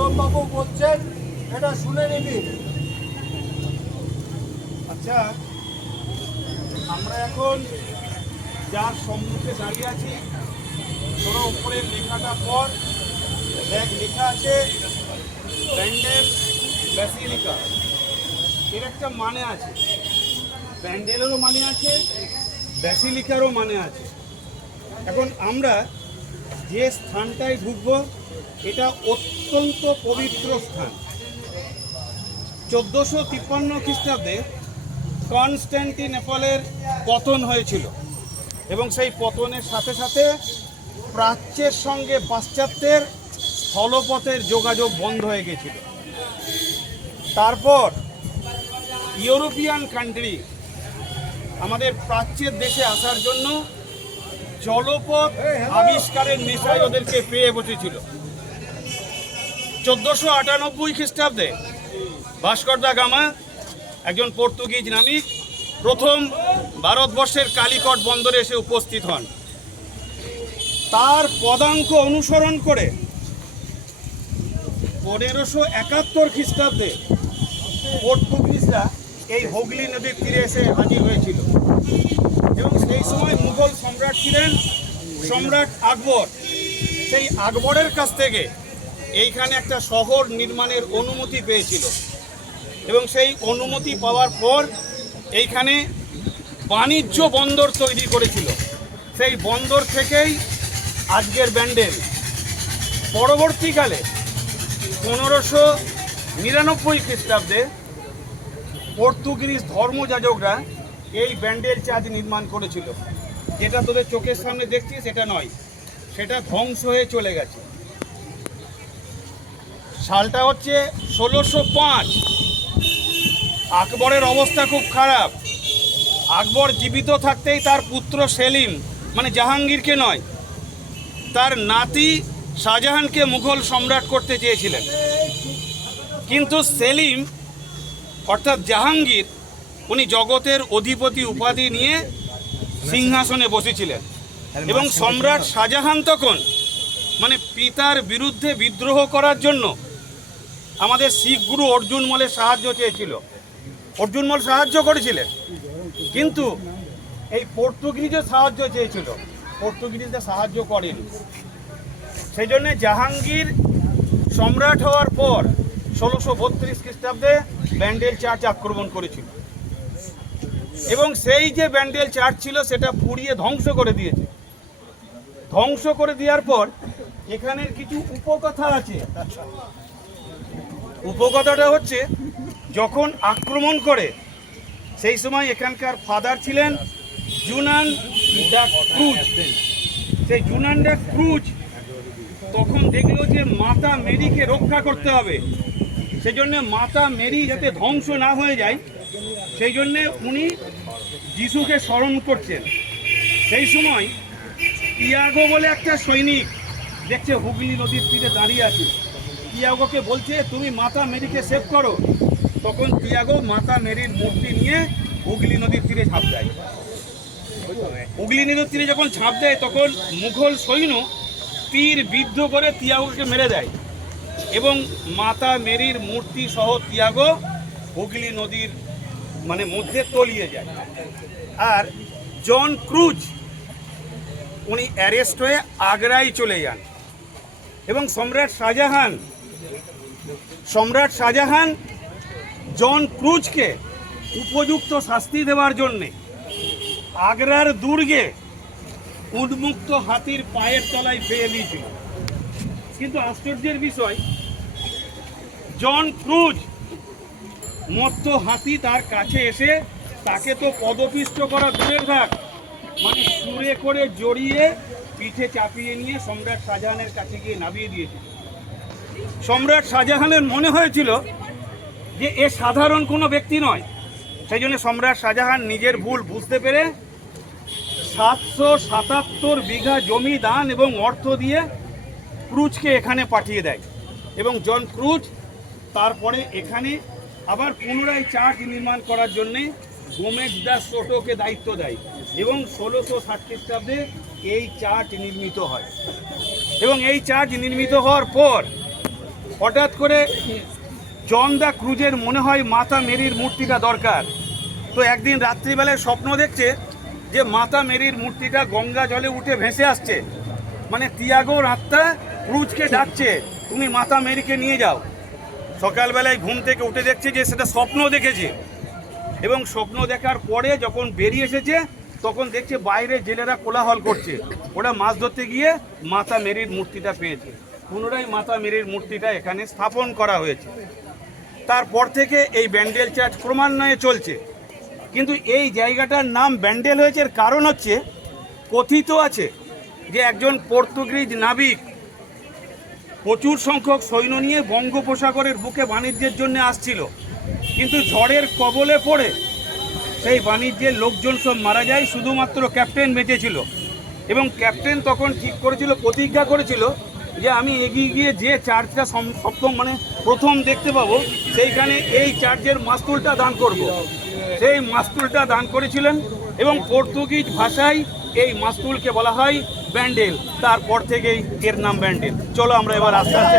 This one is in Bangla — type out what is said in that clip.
গৌতম বাবু বলছেন, এটা শুনে নিবি। আচ্ছা আমরা এখন যার সম্মুখে দাঁড়িয়ে আছি, ধরো উপরের লেখাটা পর, দেখ, লেখা আছে, ব্যান্ডেল ব্যাসিলিকা। এর একটা মানে আছে। ব্যান্ডেলেরও মানে আছে, ব্যাসিলিকারও মানে আছে। এখন আমরা যে স্থানটায় ঢুকবো এটা অত্যন্ত পবিত্র স্থান। চোদ্দোশো তিপ্পান্ন খ্রিস্টাব্দে কনস্ট্যান্টিনেপলের পতন হয়েছিল এবং সেই পতনের সাথে সাথে প্রাচ্যের সঙ্গে পাশ্চাত্যের স্থলপথের যোগাযোগ বন্ধ হয়ে গেছিল। তারপর ইউরোপিয়ান কান্ট্রি আমাদের প্রাচ্যের দেশে আসার জন্য জলপথ আবিষ্কারের নেশায় ওদেরকে পেয়ে বসেছিল। চোদ্দোশো আটানব্বই খ্রিস্টাব্দে ভাস্কর দা গামা, একজন পর্তুগিজ নামিক প্রথম ভারতবর্ষের কালিকট বন্দরে এসে উপস্থিত হন। তার পদাঙ্ক অনুসরণ করে পনেরোশো একাত্তর খ্রিস্টাব্দে পর্তুগিজরা এই হুগলি নদীর তীরে এসে হাজির হয়েছিল এবং সেই সময় মুঘল সম্রাট ছিলেন সম্রাট আকবর। সেই আকবরের কাছ থেকে এইখানে একটা শহর নির্মাণের অনুমতি পেয়েছিল। এবং সেই অনুমতি পাওয়ার পর এইখানে বাণিজ্য বন্দর তৈরি করেছিল। সেই বন্দর থেকেই আজকের ব্যান্ডেল। পরবর্তীকালে পনেরোশো নিরানব্বই খ্রিস্টাব্দে পর্তুগিজ ধর্মযাজকরা এই ব্যান্ডেল চার্জ নির্মাণ করেছিল। যেটা তোদের চোখের সামনে দেখছিস, সেটা নয়। সেটা ধ্বংস হয়ে চলে গেছে। সালটা হচ্ছে ষোলোশো পাঁচ। আকবরের অবস্থা খুব খারাপ। আকবর জীবিত থাকতেই তার পুত্র সেলিম মানে জাহাঙ্গীরকে নয়, তার নাতি শাহজাহানকে মুঘল সম্রাট করতে চেয়েছিলেন। কিন্তু সেলিম, অর্থাৎ জাহাঙ্গীর, উনি জগতের অধিপতি উপাধি নিয়ে সিংহাসনে বসেছিলেন। এবং সম্রাট শাহজাহান তখন মানে পিতার বিরুদ্ধে বিদ্রোহ করার জন্য আমাদের শিখ গুরু অর্জুন মলের সাহায্য চেয়েছিল। অর্জুন মল সাহায্য করেছিলেন। কিন্তু এই পর্তুগিজও সাহায্য চেয়েছিল। পর্তুগিজরা সাহায্য করেনি। সেই জন্য জাহাঙ্গীর সম্রাট হওয়ার পর ষোলোশো বত্রিশ খ্রিস্টাব্দে ব্যান্ডেল চার্চ আক্রমণ করেছিল। এবং সেই যে ব্যান্ডেল চার্চ ছিল, সেটা পুড়িয়ে ধ্বংস করে দিয়েছে। ধ্বংস করে দেওয়ার পর এখানের কিছু উপকথা আছে। উপকথাটা হচ্ছে, যখন আক্রমণ করে, সেই সময় এখানকার ফাদার ছিলেন জুনান ডা ক্রুজ। সেই জুনান ডা ক্রুজ তখন দেখল যে মাতা মেরিকে রক্ষা করতে হবে। সেই জন্য মাতা মেরি যাতে ধ্বংস না হয়ে যায় সেই জন্যে উনি যিশুকে স্মরণ করছেন। সেই সময় ইয়াগো বলে একটা সৈনিক দেখছে হুগলি নদীর তীরে দাঁড়িয়ে আছে। তিয়াগোকে বলছে, তুমি মাতা মেরিকে সেভ করো। তখন তিয়াগো মাতা মেরির মূর্তি নিয়ে হুগলি নদীর তীরে ঝাঁপ দেয়। হুগলি নদীর তীরে যখন ঝাঁপ দেয়, তখন মুঘল সৈন্য তীর বিদ্ধ করে তিয়াগোকে মেরে দেয় এবং মাতা মেরির মূর্তি সহ তিয়াগো হুগলি নদীর মানে মধ্যে তলিয়ে যায়। আর জন ক্রুজ, উনি অ্যারেস্ট হয়ে আগ্রায় চলে যান এবং সম্রাট শাহজাহান সম্রাট শাহজাহান জন ক্রুজকে উপযুক্ত শাস্তি দেওয়ার জন্যে আগ্রার দুর্গে উন্মুক্ত হাতির পায়ের তলায় পেয়ে দিয়েছিল। কিন্তু আশ্চর্যের বিষয়, জন ক্রুজ মত্ত হাতি তার কাছে এসে তাকে তো পদপিষ্ট করা দূরের ভাগ মানে সুরে করে জড়িয়ে পিঠে চাপিয়ে নিয়ে সম্রাট শাহজাহানের কাছে গিয়ে নামিয়ে দিয়েছিল। সম্রাট শাহজাহানের মনে হয়েছিল যে এ সাধারণ কোনো ব্যক্তি নয়। সেই জন্য সম্রাট শাহজাহান নিজের ভুল বুঝতে পেরে সাতশো সাতাত্তর বিঘা জমি দান এবং অর্থ দিয়ে ক্রুজকে এখানে পাঠিয়ে দেয় এবং জন ক্রুজ তারপরে এখানে আবার পুনরায় চার্চ নির্মাণ করার জন্যে গোমেজ দাস টোটোকে দায়িত্ব দেয় এবং ষোলোশো ষাট খ্রিস্টাব্দে এই চার্চ নির্মিত হয়। এবং এই চার্চ নির্মিত হওয়ার পর হঠাৎ করে জন দ্য ক্রুজের মনে হয় মাতা মেরির মূর্তিটা দরকার। তো একদিন রাত্রিবেলায় স্বপ্ন দেখছে যে মাতা মেরির মূর্তিটা গঙ্গা জলে উঠে ভেসে আসছে। মানে তিয়াগোর আত্মা ক্রুজকে ডাকছে, তুমি মাতা মেরিকে নিয়ে যাও। সকালবেলায় ঘুম থেকে উঠে দেখছে যে সেটা স্বপ্ন দেখেছে। এবং স্বপ্ন দেখার পরে যখন বেরিয়ে এসেছে, তখন দেখছে বাইরে জেলেরা কোলাহল করছে। ওরা মাছ ধরতে গিয়ে মাতা মেরির মূর্তিটা পেয়েছে। পুনরায় মাতা মেরির মূর্তিটা এখানে স্থাপন করা হয়েছে। তারপর থেকে এই ব্যান্ডেল চার্চ ক্রমান্বয়ে চলছে। কিন্তু এই জায়গাটার নাম ব্যান্ডেল হয়েছে কারণ হচ্ছে, কথিত আছে যে একজন পর্তুগিজ নাবিক প্রচুর সংখ্যক সৈন্য নিয়ে বঙ্গোপসাগরের বুকে বাণিজ্যের জন্য আসছিল। কিন্তু ঝড়ের কবলে পড়ে সেই বাণিজ্যের লোকজন সব মারা যায়, শুধুমাত্র ক্যাপ্টেন বেঁচেছিল এবং ক্যাপ্টেন তখন ঠিক করেছিল, প্রতিজ্ঞা করেছিল যে আমি এগিয়ে গিয়ে যে চার্চটা সপ্তম মানে প্রথম দেখতে পাবো, সেইখানে এই চার্চের মাস্তুলটা দান করব। সেই মাস্তুলটা দান করেছিলেন এবং পর্তুগিজ ভাষায় এই মাস্তুলকে বলা হয় ব্যান্ডেল। তারপর থেকেই এর নাম ব্যান্ডেল। চলো আমরা এবার আস্তে আস্তে